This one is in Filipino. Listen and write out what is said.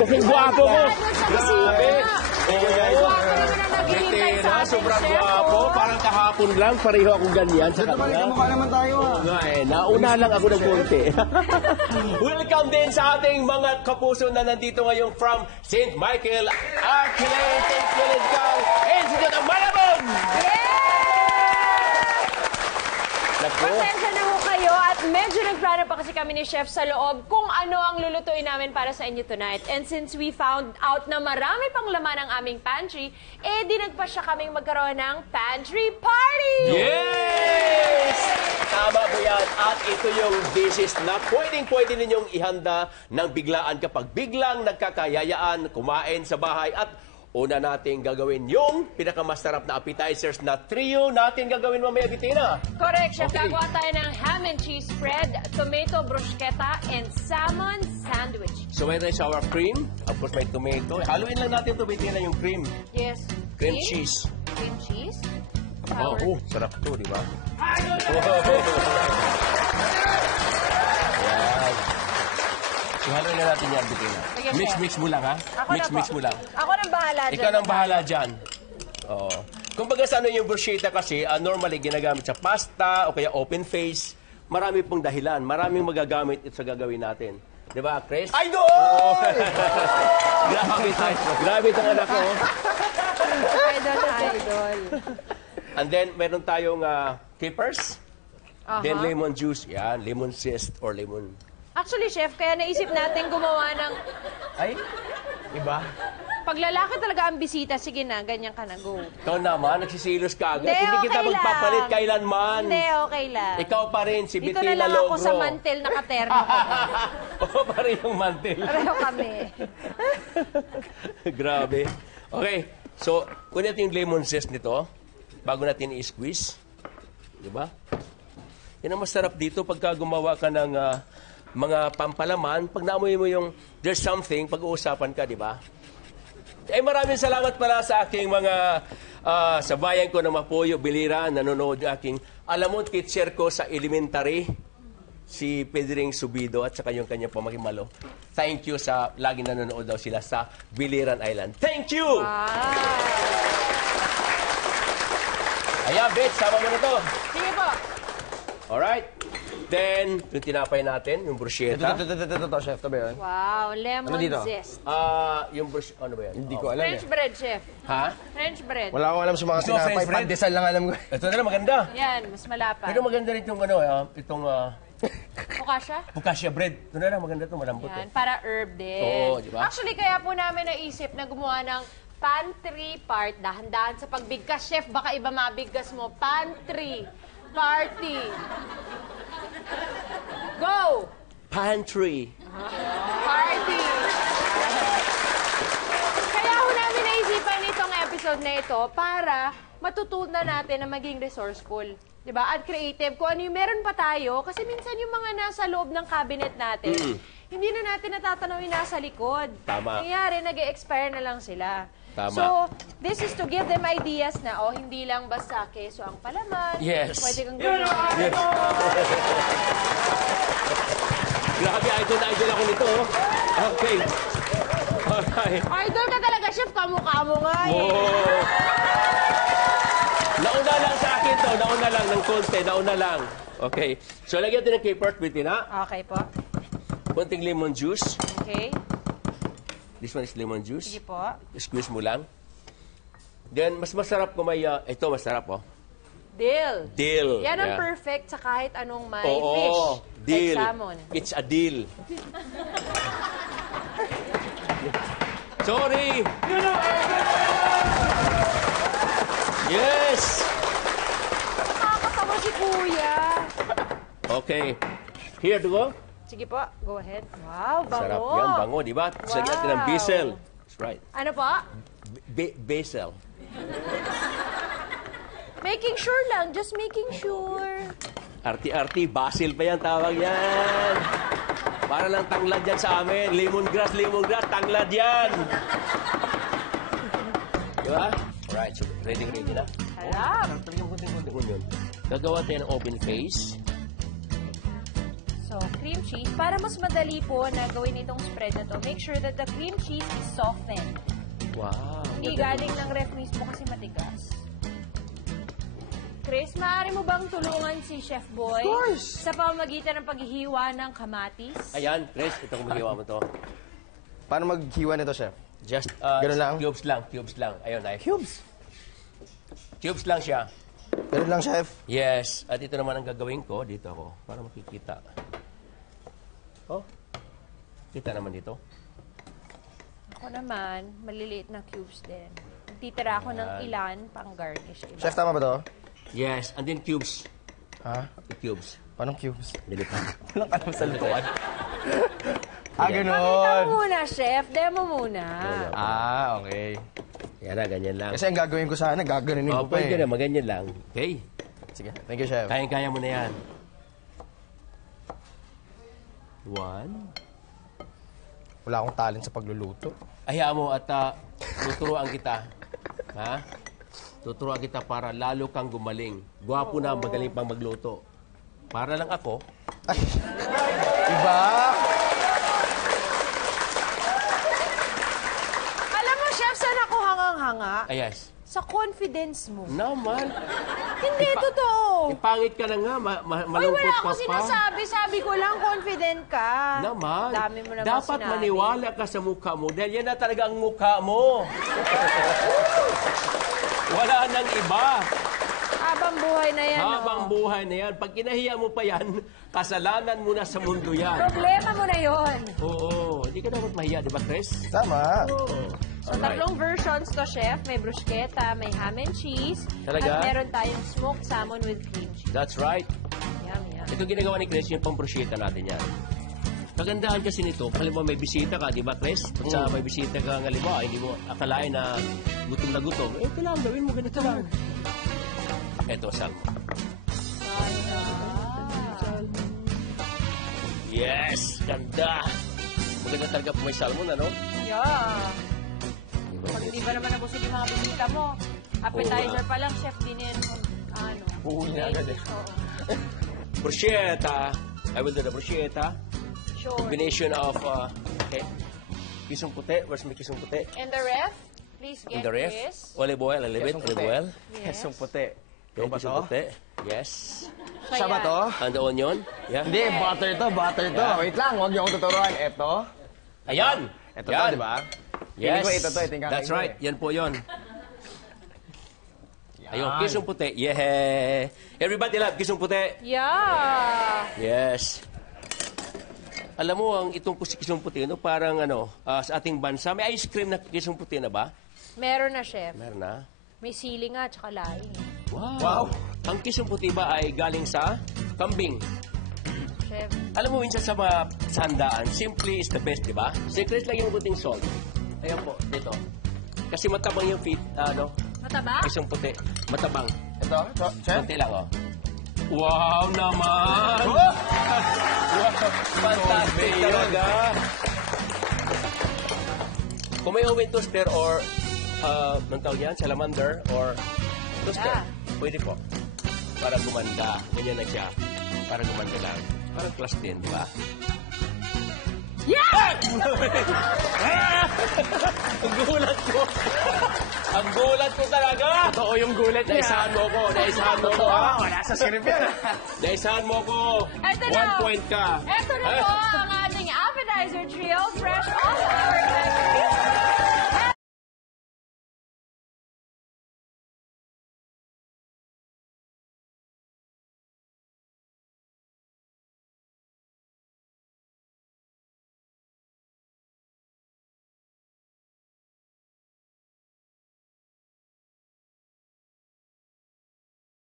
Kasing gwapo mo. Grabe. Betena, sobrang gwapo. Parang kahapon lang, pareho akong ganyan sa kanya. Kamukha naman tayo Nauna lang ako ng konti. Welcome din sa ating mga kapuso na nandito ngayon from St. Michael, Archilate, St. Philip Institute of Malabon! Pasensya na ho kayo at medyo nagplano pa kasi kami ni Chef sa loob kung ano ang lulutuin namin para sa inyo tonight. And since we found out na marami pang laman ang aming pantry, dinagpa siya kaming magkaroon ng pantry party! Yes! Tama po yan. At ito yung dishes na pwedeng-pwede ninyong ihanda ng biglaan kapag biglang nagkakayayaan, kumain sa bahay. At una natin gagawin yung pinakamasarap na appetizers na trio natin gagawin mamaya, Betena. Correct, Chef. Okay. Gagawa tayo ng ham and cheese spread, tomato bruschetta, and salmon sandwich. So meron sour cream. Of course, may tomato. Haluin lang natin ito, Betena, yung cream. Yes. Cream cheese. Cream cheese. Oh, sarap to, di ba? Yan. So, haluin na natin yan, Betena. Sige, Mix mo lang, ha? Ako na Mix po. mo lang. Ako nang bahala dyan. Ikaw nang bahala dyan. Oo. Kumbaga sa ano yung bruschetta kasi, normally ginagamit sa pasta o kaya open face. Marami pong dahilan. Maraming magagamit ito sa gagawin natin. Di ba, Chris? Idol! Grabe itong anak ko. Idol na idol. And then, meron tayong capers. Then, Aha. lemon juice. Yan, lemon zest or lemon. Actually, Chef, kaya naisip natin gumawa ng... Ay, iba. Pag lalaki talaga ang bisita, sige na, ganyan ka na, go. Ikaw naman, nagsisilos ka agad. Hindi, Hindi kita okay magpapalit lang. kailanman. Hindi, okay lang. Ikaw pa rin, si Dito Bettina na lang ako Logro. sa mantel na katerno ko. Oo, pa rin yung mantel. Pareho kami. Grabe. Okay, so, kunin natin yung lemon zest nito bago natin i-squeeze. Diba? Yan ang masarap dito pagka gumawa ka ng mga pampalaman. Pag naamoy mo yung there's something, pag-uusapan ka, di ba? Maraming salamat pala sa aking mga sa bayan ko ng Mapuyo, Biliran, nanonood yung aking alamon teacher ko sa elementary, si Pedring Subido at saka yung kanyang pamangkin-malo. Thank you sa laging nanonood daw sila sa Biliran Island. Thank you! Ayan, Beth, sama mo na to. Sige po. Alright. Then, yung tinapay natin, yung bruschetta. Ito, chef. Ito ba yun? Wow, lemon Ano dito? zest. Yung bruschetta, ano ba yan? Hindi ko alam French bread, Chef. Ha? French bread. Wala akong alam sa mga Gusto mo tinapay. French bread? Pandesal lang alam ko. Ito na lang, maganda. Yan, mas malapad. Pero maganda rin itong ano, itong Focaccia? focaccia bread. Ito na lang, maganda ito, malambot. Yan, para herb din. Oo, di ba? Actually, kaya po namin naisip na gumawa ng pantry part. Dahan-dahan sa pagbigkas. Chef, baka iba mabigkas mo. Pantry party. Go! Pantry. Party! Kaya ho namin naisipan itong episode na ito para matutunan natin na maging resourceful. Diba? At creative. Kung ano yung meron pa tayo, kasi minsan yung mga nasa loob ng cabinet natin, hindi na natin natatanaw yung nasa likod. Tama. Nangyari, nag-expire na lang sila. Tama. So, this is to give them ideas na, hindi lang basta keso ang palaman. Yes. Pwede kang gawin. Yes. Grabe, idol na idol ako nito. Okay. Alright. Idol ka talaga, Chef. Kamukha mo nga eh. Oh. Nauna lang sa akin to. Nauna lang ng konti. Nauna lang. Okay. So, lagyan natin ng capers, Bettina. Okay po. Konting lemon juice. Okay. This one is lemon juice. Sige po. Squeeze mo lang. Then, mas masarap kung may... ito, masarap, oh. Dill. Dill. Yan ang Yeah. perfect sa kahit anong may Oo, fish. deal. Like salmon. It's a deal. Sorry. Yes. Nakakatawa si Kuya. Okay. Here to go. Sige po, go ahead. Wow, bango. Sarap yan, bango, di ba? Sagyan natin ng basil. That's right. Ano po? Basil. Making sure lang, just making sure. Arti-arti, basil pa yan, tawag yan. Para lang tanglad yan sa amin. Lemongrass, tanglad yan. Di ba? Alright, so ready na. Harap. Gagawa tayo ng open face. So, cream cheese. Para mas madali po na gawin itong spread na to, make sure that the cream cheese is softened. Wow. Hindi galing ng ref mismo kasi matigas. Chris, maaari mo bang tulungan si Chef Boy? Of course. Sa pamamagitan ng paghihiwa ng kamatis? Ayan, Chris, ito kung magiwa mo to. Paano maghiwa nito, chef? Just, Ganun lang? Cubes lang. Ayun, ay. Cubes. Cubes lang siya. Ganun lang, chef. Yes. At ito naman ang gagawin ko. Dito ako. Para makikita. Oh. Kita naman dito. Ako naman, maliliit na cubes din. Titira ako ng ilan pang garnish. Chef, tama ba to? Yes. And then cubes. Ha? Cubes. Paano cubes? Dali pa. Walang alam sa lutuan. Pakita ganun. mo muna, Chef. Demo muna. Okay. Yan na, ganyan lang. Kasi ang gagawin ko sana, gaganunin Oh, ko pa pwede eh. na, maganyan lang. Okay. Sige, thank you, chef. Kayang-kaya mo na yan. 1. Wala akong talent sa pagluluto. Hayaan mo at tuturuan kita. Ha? Tuturuan kita para lalo kang gumaling. Gwapo na, magaling pang magluto. Para lang ako, Diba? Alam mo, Chef, saan ako hangang-hanga? ayas. Sa confidence mo. Naman. Hindi, totoo. Pangit ka na nga, Ay, malungkot wala ka ako pa. sinasabi. Sabi ko lang, confident ka. Naman. Dami mo naman Dapat sinabi. maniwala ka sa mukha mo dahil yan na talaga ang mukha mo. Wala nang iba. Habang buhay na yan. Habang oh. buhay na yan. Pag kinahiya mo pa yan, kasalanan mo na sa mundo yan. Problema mo na yon. Oo. Hindi ka dapat mahiya, di ba, Chris? Tama. So, tatlong versions to, Chef. May bruschetta, may ham and cheese. Talaga? At meron tayong smoked salmon with cream cheese. That's right. Yum, yum. Ito ginagawa ni Chris, yung pang-bruschetta natin yan. Kagandahan kasi nito, halimbawa may bisita ka, di ba, Chris? Pag sa may bisita ka, halimbawa, hindi mo akalain na gutom, kailangan gawin mo ganito lang. Ito, salmon. Yes! Ganda! Maganda talaga po may salmon, ano? Yeah. Pag hindi ba naman nabusog yung mga bisita mo, appetizer pa lang, Chef, din yan. Ano? Uuwi na agad eh. Oo. Bruschetta. I will do the bruschetta. Sure. Combination of, okay. Kisong puti. Where's my kisong puti? And the ref, please In get the ref. this. Olive oil, a little bit. Olive oil. Yes. Kesong puti. Okay, ba kisong to? puti. Yes. Siya ba to? And the onion. Yeah. Hindi, butter to. Yeah. Wait lang, huwag niyo akong tuturuan. Ito. Ayan! Ito to, Yan. di ba? Yes. Feeling ko ito to, ito yung kakain That's ko right. eh. Yan po yun. Ayun, kisong puti. Yeah. Everybody love kisong puti. Yeah. Yes. Alam mo, ang itong kisong puti, no, parang sa ating bansa, may ice cream na kisong puti na ba? Meron na, Chef. Meron na. May sili nga, tsaka laing. Wow. Ang kisong puti ba ay galing sa kambing? Chef. Alam mo, minsan sa mga sandaan, simply is the best, di ba? Secret lang yung kunting salt. Ayan po, dito. Kasi matabang yung Mataba? kisong puti. Matabang. Ito, chef? Kunti lang, oh. Wow naman! Wow! Fantastic talaga! Kung may oven toaster or, anong tawag yan? Salamander or toaster, Yeah. pwede po. Para gumanda. Ganyan na siya. Para gumanda lang. Parang class din, di ba? Yeah! Ang gulat ko! Ang gulat ko talaga! Totoo yung gulat niya. Naisahan mo ko! Naisahan mo ko, ha? Wala sa script yan. Naisahan mo ko! Eto na. 1 point ka. Ito na po ang ating appetizer trio, fresh